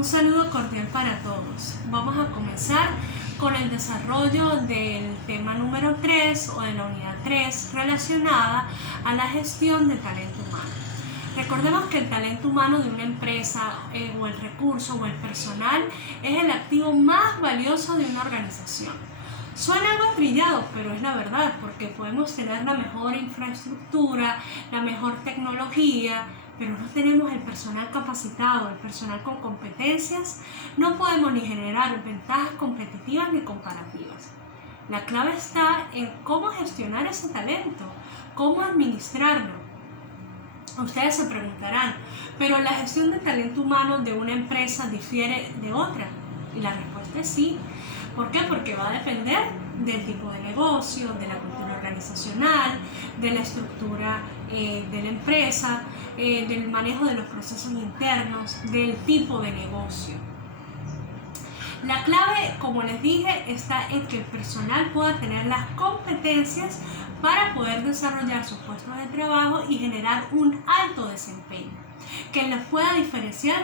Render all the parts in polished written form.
Un saludo cordial para todos. Vamos a comenzar con el desarrollo del tema número 3 o de la unidad 3 relacionada a la gestión del talento humano. Recordemos que el talento humano de una empresa o el recurso o el personal es el activo más valioso de una organización. Suena algo trillado, pero es la verdad, porque podemos tener la mejor infraestructura, la mejor tecnología, pero no tenemos el personal capacitado, el personal con competencias, no podemos ni generar ventajas competitivas ni comparativas. La clave está en cómo gestionar ese talento, cómo administrarlo. Ustedes se preguntarán, pero la gestión de talento humano de una empresa difiere de otra. Y la respuesta es sí. ¿Por qué? Porque va a depender del tipo de negocio, de la cultura organizacional, de la estructura de la empresa, del manejo de los procesos internos, del tipo de negocio. La clave, como les dije, está en que el personal pueda tener las competencias para poder desarrollar sus puestos de trabajo y generar un alto desempeño que los pueda diferenciar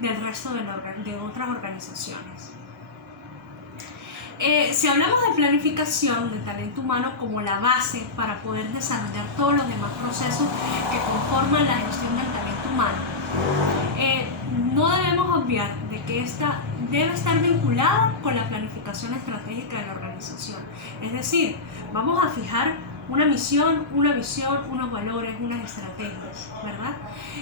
del resto de otras organizaciones. Si hablamos de planificación de talento humano como la base para poder desarrollar todos los demás procesos que conforman la gestión del talento humano, no debemos obviar de que esta debe estar vinculada con la planificación estratégica de la organización. Es decir, vamos a fijar una misión, una visión, unos valores, unas estrategias, ¿verdad?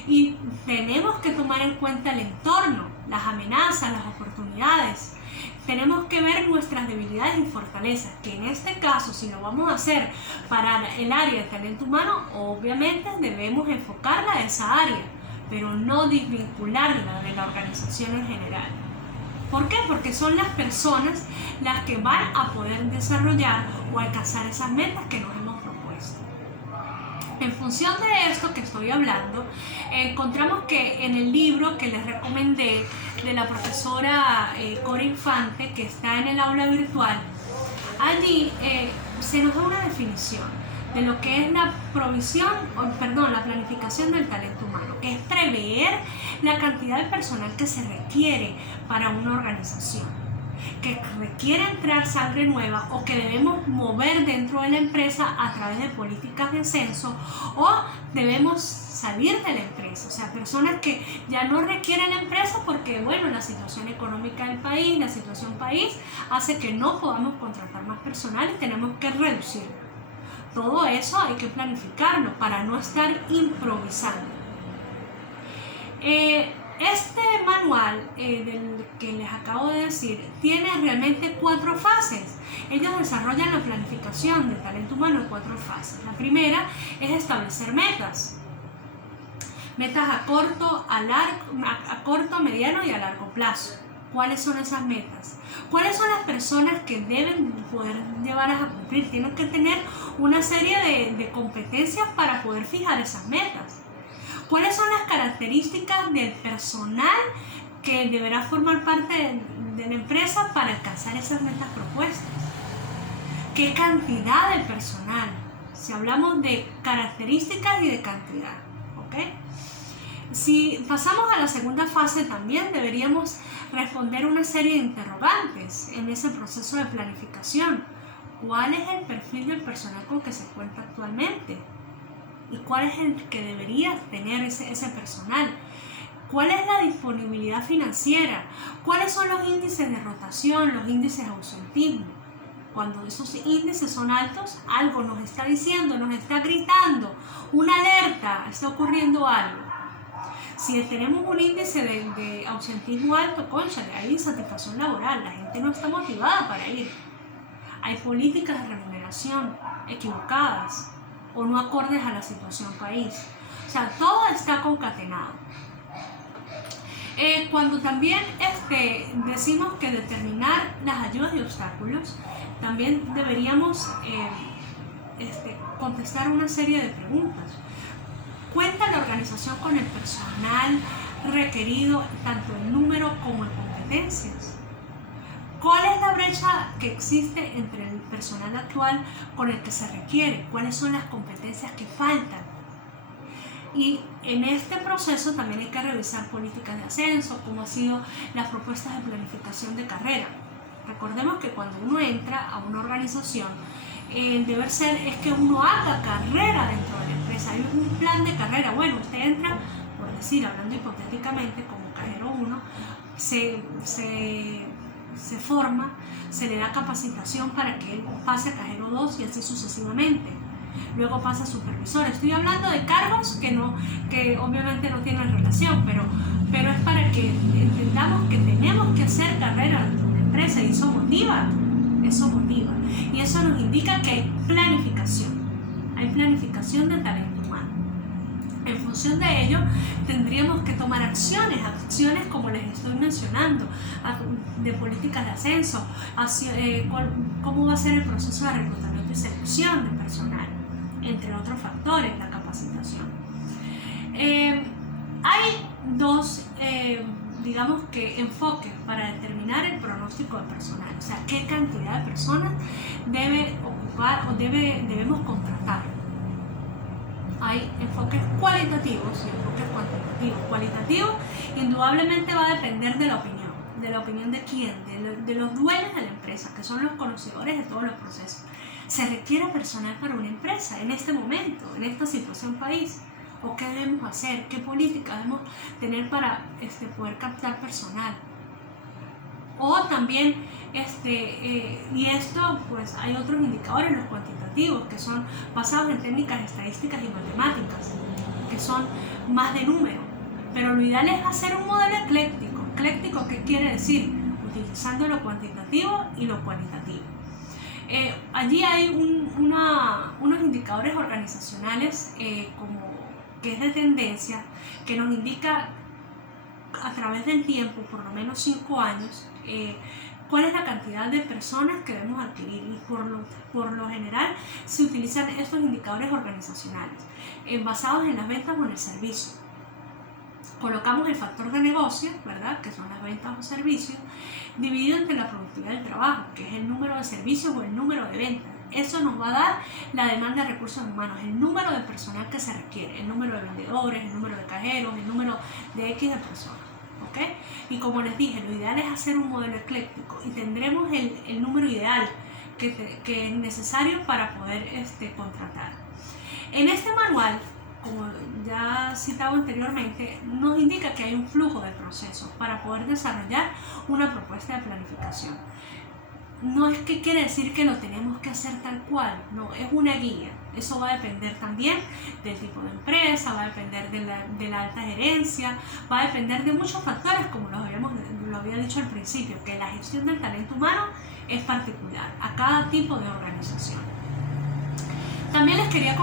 Y tenemos que tomar en cuenta el entorno, las amenazas, las oportunidades. Tenemos que ver nuestras debilidades y fortalezas, que en este caso, si lo vamos a hacer para el área de talento humano, obviamente debemos enfocarla a esa área, pero no desvincularla de la organización en general. ¿Por qué? Porque son las personas las que van a poder desarrollar o alcanzar esas metas que nos hemos propuesto. En función de esto que estoy hablando, encontramos que en el libro que les recomendé de la profesora Cora Infante, que está en el aula virtual, allí se nos da una definición de lo que es la planificación del talento humano, que es prever la cantidad de personal que se requiere para una organización, que requiere entrar sangre nueva o que debemos mover dentro de la empresa a través de políticas de ascenso o debemos salir de la empresa, o sea, personas que ya no requieren la empresa porque, bueno, la situación económica del país, la situación país hace que no podamos contratar más personal y tenemos que reducirlo. Todo eso hay que planificarlo para no estar improvisando. Este manual del que les acabo de decir tiene realmente 4 fases. Ellos desarrollan la planificación del talento humano en 4 fases. La primera es establecer metas. Metas a corto, mediano y a largo plazo. ¿Cuáles son esas metas? ¿Cuáles son las personas que deben poder llevarlas a cumplir? Tienen que tener una serie de competencias para poder fijar esas metas. ¿Cuáles son las características del personal que deberá formar parte de la empresa para alcanzar esas metas propuestas? ¿Qué cantidad de personal? Si hablamos de características y de cantidad, ¿ok? Si pasamos a la segunda fase, también deberíamos responder una serie de interrogantes en ese proceso de planificación. ¿Cuál es el perfil del personal con que se cuenta actualmente? ¿Y cuál es el que debería tener ese personal? ¿Cuál es la disponibilidad financiera? ¿Cuáles son los índices de rotación, los índices de ausentismo? Cuando esos índices son altos, algo nos está diciendo, nos está gritando, una alerta, está ocurriendo algo. Si tenemos un índice de ausentismo alto, cónchale, hay insatisfacción laboral, la gente no está motivada para ir. Hay políticas de remuneración equivocadas o no acordes a la situación país. O sea, todo está concatenado. Cuando también decimos que determinar las ayudas y obstáculos, también deberíamos contestar una serie de preguntas. ¿Cuenta la organización con el personal requerido, tanto en número como en competencias? ¿Cuál es la brecha que existe entre el personal actual con el que se requiere? ¿Cuáles son las competencias que faltan? Y en este proceso también hay que revisar políticas de ascenso, cómo han sido las propuestas de planificación de carrera. Recordemos que cuando uno entra a una organización, el deber ser es que uno haga carrera dentro de la empresa. Hay un plan de carrera. Bueno, usted entra, por decir, hablando hipotéticamente, como cajero 1, se forma, se le da capacitación para que él pase a cajero 2 y así sucesivamente. Luego pasa a supervisor. Estoy hablando de cargos que obviamente no tienen relación, pero es para que entendamos que tenemos que hacer carrera dentro de la empresa, y eso motiva. Y eso nos indica que hay planificación de talento humano. En función de ello, tendríamos que tomar acciones como les estoy mencionando, de políticas de ascenso, cómo va a ser el proceso de reclutamiento y selección de personal, entre otros factores, la capacitación. Hay dos, digamos que enfoques para determinar el pronóstico de personal, o sea, qué cantidad de personas debe ocupar o debemos contratar. Hay enfoques cualitativos y enfoques cuantitativos. Cualitativo indudablemente va a depender de la opinión de quién, de los dueños de la empresa, que son los conocedores de todos los procesos. ¿Se requiere personal para una empresa en este momento, en esta situación país? ¿O qué debemos hacer? ¿Qué política debemos tener para poder captar personal? O también, y esto, pues hay otros indicadores, los cuantitativos, que son basados en técnicas estadísticas y matemáticas, que son más de número. Pero lo ideal es hacer un modelo ecléctico. ¿Ecléctico qué quiere decir? Utilizando lo cuantitativo y lo cualitativo. Allí hay unos indicadores organizacionales como que es de tendencia, que nos indica a través del tiempo, por lo menos 5 años, cuál es la cantidad de personas que debemos adquirir, y por lo general se utilizan estos indicadores organizacionales basados en las ventas o en el servicio. Colocamos el factor de negocio, ¿verdad?, que son las ventas o servicios, dividido entre la productividad del trabajo, que es el número de servicios o el número de ventas. Eso nos va a dar la demanda de recursos humanos, el número de personal que se requiere, el número de vendedores, el número de cajeros, el número de X de personas. ¿Okay? Y como les dije, lo ideal es hacer un modelo ecléctico y tendremos el número ideal que es necesario para poder contratar. En este manual, como ya citado anteriormente, nos indica que hay un flujo de procesos para poder desarrollar una propuesta de planificación. No es que quiere decir que lo tenemos que hacer tal cual, no, es una guía. Eso va a depender también del tipo de empresa, va a depender de la alta gerencia, va a depender de muchos factores, como lo había dicho al principio, que la gestión del talento humano es particular a cada tipo de organización. También les quería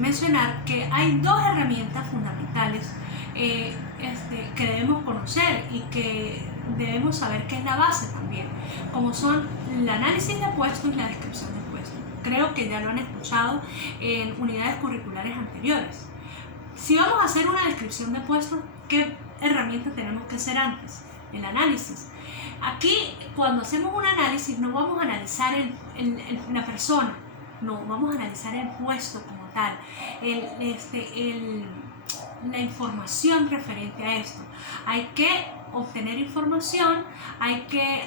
mencionar que hay 2 herramientas fundamentales que debemos conocer y que debemos saber que es la base también, como son el análisis de puestos y la descripción de puestos. Creo que ya lo han escuchado en unidades curriculares anteriores. Si vamos a hacer una descripción de puestos, ¿qué herramienta tenemos que hacer antes? El análisis. Aquí, cuando hacemos un análisis, no vamos a analizar la persona, no, vamos a analizar el puesto como tal, la información referente a esto. Hay que obtener información, hay que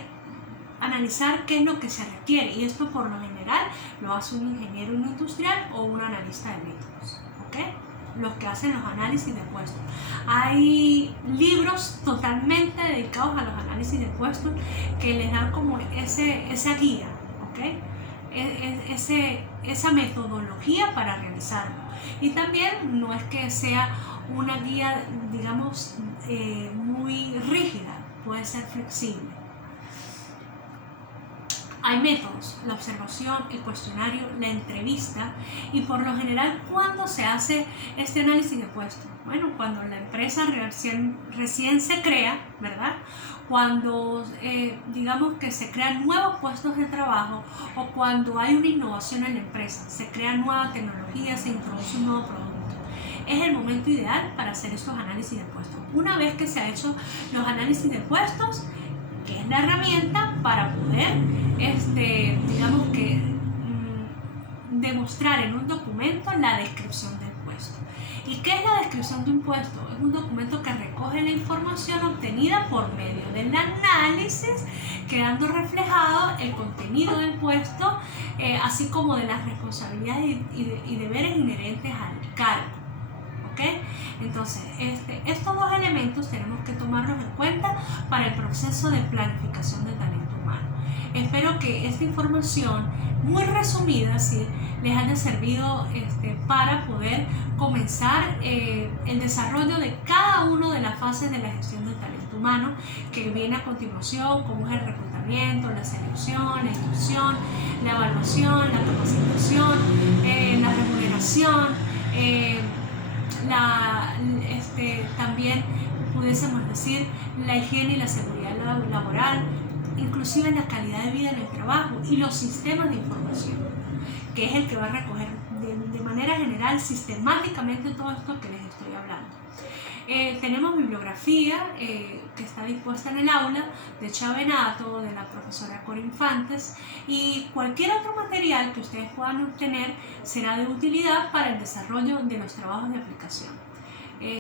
analizar qué es lo que se requiere, y esto por lo general lo hace un ingeniero industrial o un analista de métodos, ¿okay? Los que hacen los análisis de puestos. Hay libros totalmente dedicados a los análisis de puestos que les dan como esa guía, ¿okay? Esa metodología para realizarlo. Y también no es que sea una guía, digamos, muy rígida, puede ser flexible. Hay métodos: la observación, el cuestionario, la entrevista. Y por lo general, ¿cuándo se hace este análisis de puestos? Bueno, cuando la empresa recién se crea, ¿verdad? Cuando digamos que se crean nuevos puestos de trabajo, o cuando hay una innovación en la empresa, se crea nueva tecnología, se introduce un nuevo producto. Es el momento ideal para hacer estos análisis de puestos. Una vez que se ha hecho los análisis de puestos, que es la herramienta para poder, digamos que, demostrar en un documento la descripción del puesto. ¿Y qué es la descripción de un puesto? Es un documento que recoge la información obtenida por medio del análisis, quedando reflejado el contenido del puesto, así como de las responsabilidades y deberes inherentes al cargo. ¿Ok? Entonces, estos dos elementos tenemos que tomarlos en cuenta para el proceso de planificación de talento humano. Espero que esta información, muy resumida, ¿sí?, les haya servido para poder comenzar el desarrollo de cada una de las fases de la gestión del talento humano, que viene a continuación, como es el reclutamiento, la selección, la inducción, la evaluación, la capacitación, la remuneración, también pudiésemos decir la higiene y la seguridad laboral, inclusive la calidad de vida en el trabajo y los sistemas de información, que es el que va a recoger de manera general, sistemáticamente, todo esto que les estoy hablando. Tenemos bibliografía que está dispuesta en el aula de Chavenato, de la profesora Cora Infantes, y cualquier otro material que ustedes puedan obtener será de utilidad para el desarrollo de los trabajos de aplicación.